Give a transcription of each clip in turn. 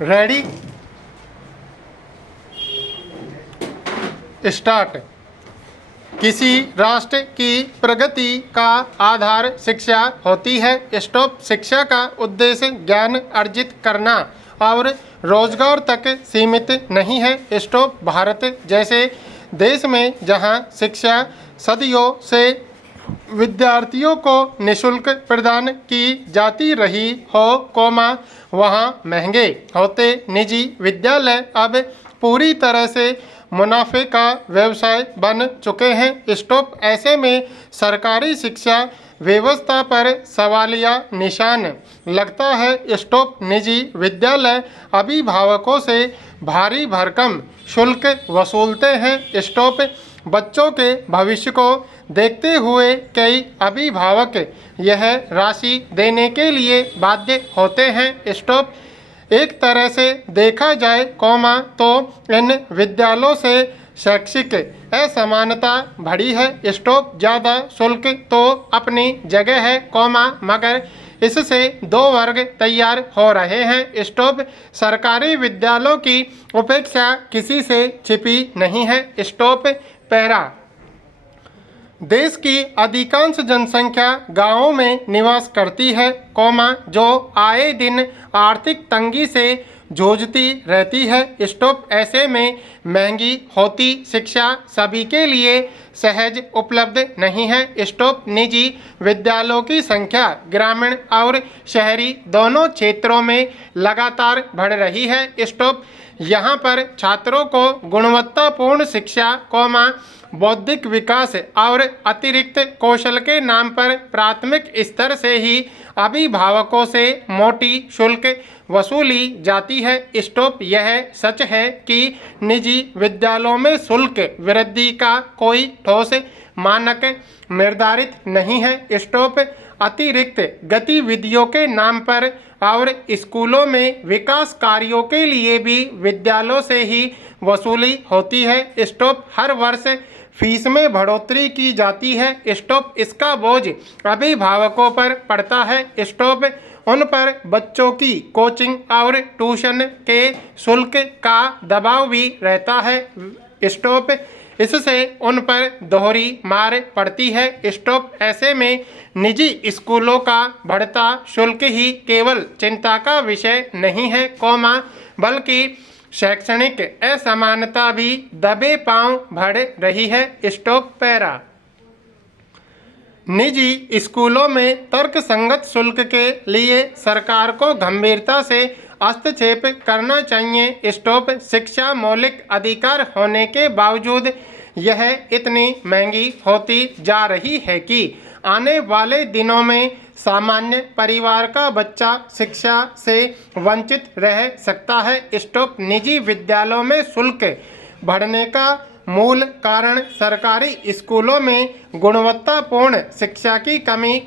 Ready start. किसी राष्ट्र की प्रगति का आधार शिक्षा होती है। स्टॉप। शिक्षा का उद्देश्य ज्ञान अर्जित करना और रोजगार तक सीमित नहीं है। स्टॉप। भारत जैसे देश में जहां शिक्षा सदियों से विद्यार्थियों को निःशुल्क प्रदान की जाती रही हो, वहां महंगे होते निजी विद्यालय अब पूरी तरह से मुनाफे का व्यवसाय बन चुके हैं। स्टॉप। ऐसे में सरकारी शिक्षा व्यवस्था पर सवालिया निशान लगता है। स्टॉप। निजी विद्यालय अभिभावकों से भारी भरकम शुल्क वसूलते हैं। स्टॉप। बच्चों के भविष्य को देखते हुए कई अभिभावक यह राशि देने के लिए बाध्य होते हैं। स्टॉप। एक तरह से देखा जाए, तो इन विद्यालयों से शैक्षिक असमानता बढ़ी है। स्टॉप। ज़्यादा शुल्क तो अपनी जगह है, मगर इससे दो वर्ग तैयार हो रहे हैं। स्टॉप। सरकारी विद्यालयों की उपेक्षा किसी से छिपी नहीं है। स्टॉप। पैरा। देश की अधिकांश जनसंख्या गांवों में निवास करती है, जो आए दिन आर्थिक तंगी से जूझती रहती है। स्टॉप। ऐसे में महंगी होती शिक्षा सभी के लिए सहज उपलब्ध नहीं है। स्टॉप। निजी विद्यालयों की संख्या ग्रामीण और शहरी दोनों क्षेत्रों में लगातार बढ़ रही है। स्टॉप। यहाँ पर छात्रों को गुणवत्तापूर्ण शिक्षा, बौद्धिक विकास और अतिरिक्त कौशल के नाम पर प्राथमिक स्तर से ही अभिभावकों से मोटी शुल्क वसूली जाती है। स्टॉप। यह सच है कि निजी विद्यालयों में शुल्क वृद्धि का कोई ठोस मानक निर्धारित नहीं है। स्टॉप। अतिरिक्त गतिविधियों के नाम पर और स्कूलों में विकास कार्यों के लिए भी विद्यालयों से ही वसूली होती है। स्टॉप। हर वर्ष फीस में बढ़ोतरी की जाती है। स्टॉप। इसका बोझ अभिभावकों पर पड़ता है। स्टॉप। उन पर बच्चों की कोचिंग और ट्यूशन के शुल्क का दबाव भी रहता है। स्टॉप। इससे उन पर दोहरी मार पड़ती है। स्टॉप। ऐसे में निजी स्कूलों का बढ़ता शुल्क ही केवल चिंता का विषय नहीं है, बल्कि शैक्षणिक असमानता भी दबे पांव बढ़ रही है। स्टॉप। पैरा। निजी स्कूलों में तर्कसंगत शुल्क के लिए सरकार को गंभीरता से हस्तक्षेप करना चाहिए। स्टॉप। शिक्षा मौलिक अधिकार होने के बावजूद यह इतनी महंगी होती जा रही है कि आने वाले दिनों में सामान्य परिवार का बच्चा शिक्षा से वंचित रह सकता है। स्टॉप। निजी विद्यालयों में शुल्क बढ़ने का मूल कारण सरकारी स्कूलों में गुणवत्तापूर्ण शिक्षा की कमी,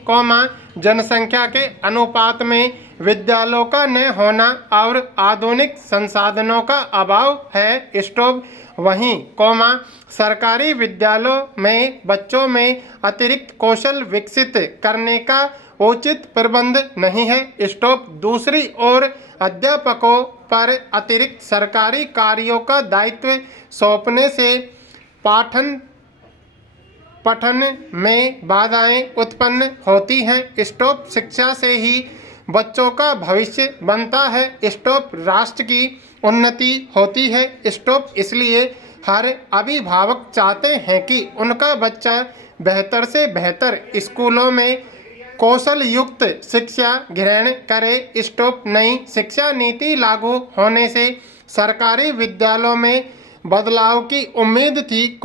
जनसंख्या के अनुपात में विद्यालयों का न होना और आधुनिक संसाधनों का अभाव है। स्टॉप। वहीं, सरकारी विद्यालयों में बच्चों में अतिरिक्त कौशल विकसित करने का उचित प्रबंध नहीं है। स्टॉप। दूसरी ओर अध्यापकों पर अतिरिक्त सरकारी कार्यों का दायित्व सौंपने से पठन में बाधाएं उत्पन्न होती हैं। स्टॉप। शिक्षा से ही बच्चों का भविष्य बनता है। स्टॉप। राष्ट्र की उन्नति होती है। स्टॉप। इसलिए हर अभिभावक चाहते हैं कि उनका बच्चा बेहतर से बेहतर स्कूलों में कौशल युक्त शिक्षा ग्रहण करे। स्टॉप। नई शिक्षा नीति लागू होने से सरकारी विद्यालयों में बदलाव की उम्मीद थी,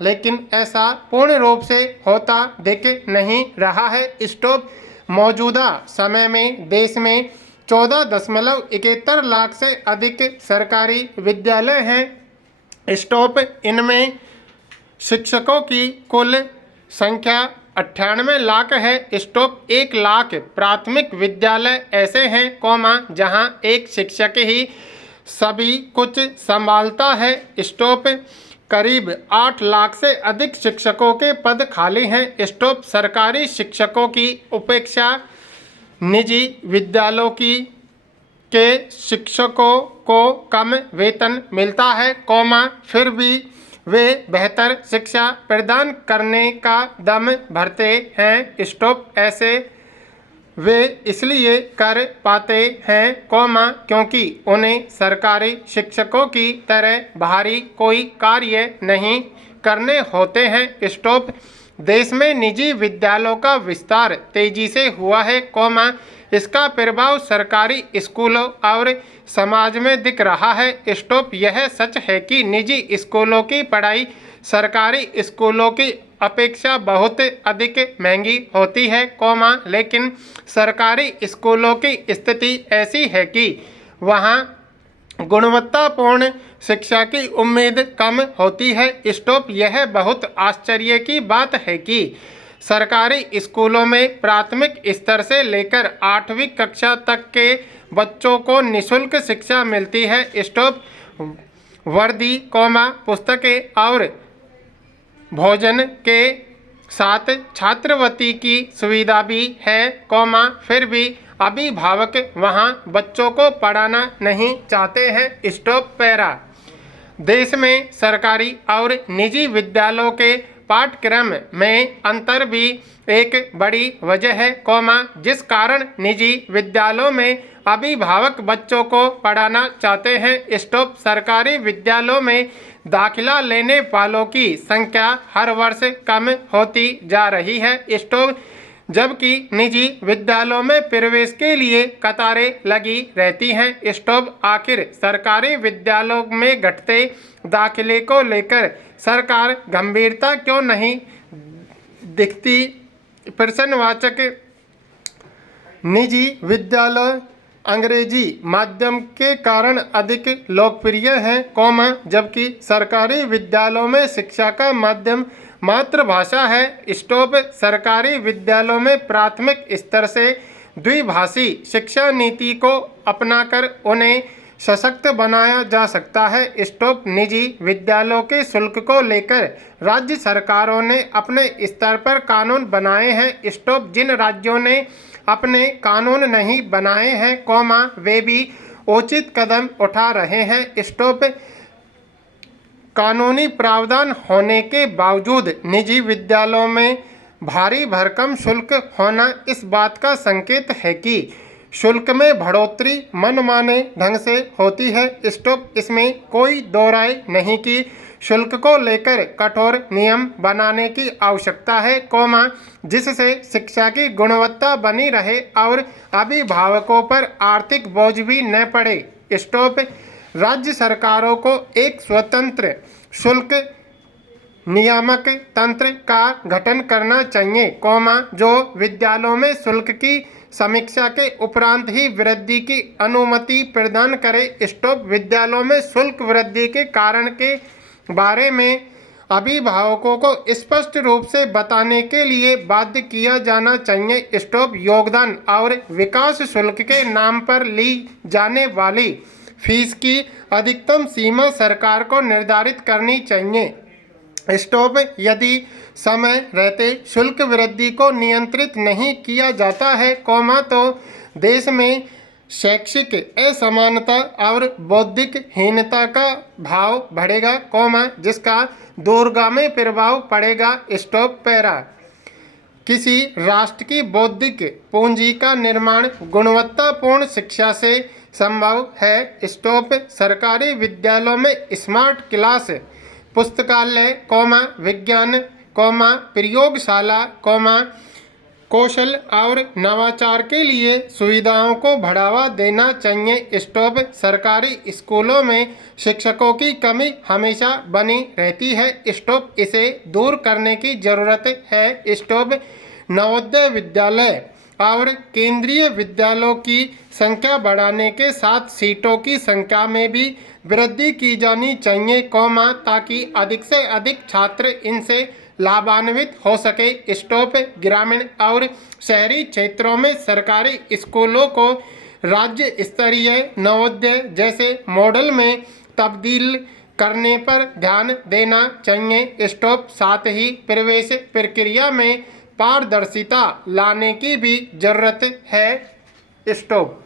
लेकिन ऐसा पूर्ण रूप से होता दिख नहीं रहा है। स्टॉप। मौजूदा समय में देश में 14.71 लाख से अधिक सरकारी विद्यालय हैं। स्टॉप। इनमें शिक्षकों की कुल संख्या 98 लाख है। स्टॉप। 1 लाख प्राथमिक विद्यालय ऐसे हैं, जहां एक शिक्षक ही सभी कुछ संभालता है। स्टॉप। करीब 8 लाख से अधिक शिक्षकों के पद खाली हैं। स्टॉप। सरकारी शिक्षकों की उपेक्षा निजी विद्यालयों के शिक्षकों को कम वेतन मिलता है, फिर भी वे बेहतर शिक्षा प्रदान करने का दम भरते हैं। स्टॉप। ऐसे वे इसलिए कर पाते हैं, क्योंकि उन्हें सरकारी शिक्षकों की तरह बाहरी कोई कार्य नहीं करने होते हैं। स्टॉप। देश में निजी विद्यालयों का विस्तार तेजी से हुआ है, इसका प्रभाव सरकारी स्कूलों और समाज में दिख रहा है। स्टॉप। यह सच है कि निजी स्कूलों की पढ़ाई सरकारी स्कूलों की अपेक्षा बहुत अधिक महंगी होती है, लेकिन सरकारी स्कूलों की स्थिति ऐसी है कि वहाँ गुणवत्तापूर्ण शिक्षा की उम्मीद कम होती है। स्टॉप। यह बहुत आश्चर्य की बात है कि सरकारी स्कूलों में प्राथमिक स्तर से लेकर 8वीं कक्षा तक के बच्चों को निःशुल्क शिक्षा मिलती है। स्टॉप। वर्दी, पुस्तकें और भोजन के साथ छात्रवृत्ति की सुविधा भी है, फिर भी अभिभावक वहां बच्चों को पढ़ाना नहीं चाहते हैं। स्टॉप। पैरा। देश में सरकारी और निजी विद्यालयों के पाठ्यक्रम में अंतर भी एक बड़ी वजह है, जिस कारण निजी विद्यालयों में अभिभावक बच्चों को पढ़ाना चाहते हैं। स्टॉप। सरकारी विद्यालयों में दाखिला लेने वालों की संख्या हर वर्ष कम होती जा रही है। स्टॉप। जबकि निजी विद्यालयों में प्रवेश के लिए कतारें लगी रहती हैं। स्टॉप। आखिर सरकारी विद्यालयों में घटते दाखिले को लेकर सरकार गंभीरता क्यों नहीं दिखती? प्रश्नवाचक। निजी विद्यालय अंग्रेजी माध्यम के कारण अधिक लोकप्रिय हैं, जबकि सरकारी विद्यालयों में शिक्षा का माध्यम मातृभाषा है। स्टॉप। सरकारी विद्यालयों में प्राथमिक स्तर से द्विभाषी शिक्षा नीति को अपनाकर उन्हें सशक्त बनाया जा सकता है। स्टॉप। निजी विद्यालयों के शुल्क को लेकर राज्य सरकारों ने अपने स्तर पर कानून बनाए हैं। स्टॉप। जिन राज्यों ने अपने कानून नहीं बनाए हैं, वे भी उचित कदम उठा रहे हैं। स्टॉप। कानूनी प्रावधान होने के बावजूद निजी विद्यालयों में भारी भरकम शुल्क होना इस बात का संकेत है कि शुल्क में बढ़ोतरी मनमाने ढंग से होती है। स्टॉप। इसमें कोई दो राय नहीं कि शुल्क को लेकर कठोर नियम बनाने की आवश्यकता है, जिससे शिक्षा की गुणवत्ता बनी रहे और अभिभावकों पर आर्थिक बोझ भी न पड़े। स्टॉप। राज्य सरकारों को एक स्वतंत्र शुल्क नियामक तंत्र का गठन करना चाहिए, जो विद्यालयों में शुल्क की समीक्षा के उपरांत ही वृद्धि की अनुमति प्रदान करे। स्टॉप। विद्यालयों में शुल्क वृद्धि के कारण के बारे में अभिभावकों को स्पष्ट रूप से बताने के लिए बाध्य किया जाना चाहिए। स्टॉप। योगदान और विकास शुल्क के नाम पर ली जाने वाली फीस की अधिकतम सीमा सरकार को निर्धारित करनी चाहिए। स्टॉप। यदि समय रहते शुल्क वृद्धि को नियंत्रित नहीं किया जाता है, तो देश में शैक्षिक असमानता और बौद्धिक हीनता का भाव बढ़ेगा, जिसका दूरगामी प्रभाव पड़ेगा। स्टॉप। पैरा। किसी राष्ट्र की बौद्धिक पूंजी का निर्माण गुणवत्तापूर्ण शिक्षा से संभव है। स्टॉप। सरकारी विद्यालयों में स्मार्ट क्लास, पुस्तकालय, विज्ञान, प्रयोगशाला, कौशल और नवाचार के लिए सुविधाओं को बढ़ावा देना चाहिए। स्टॉप। सरकारी स्कूलों में शिक्षकों की कमी हमेशा बनी रहती है। स्टॉप। इसे दूर करने की जरूरत है। स्टॉप। नवोदय विद्यालय और केंद्रीय विद्यालयों की संख्या बढ़ाने के साथ सीटों की संख्या में भी वृद्धि की जानी चाहिए, ताकि अधिक से अधिक छात्र इनसे लाभान्वित हो सके। स्टॉप। ग्रामीण और शहरी क्षेत्रों में सरकारी स्कूलों को राज्य स्तरीय नवोदय जैसे मॉडल में तब्दील करने पर ध्यान देना चाहिए। स्टॉप। साथ ही प्रवेश प्रक्रिया में पारदर्शिता लाने की भी जरूरत है। स्टॉप।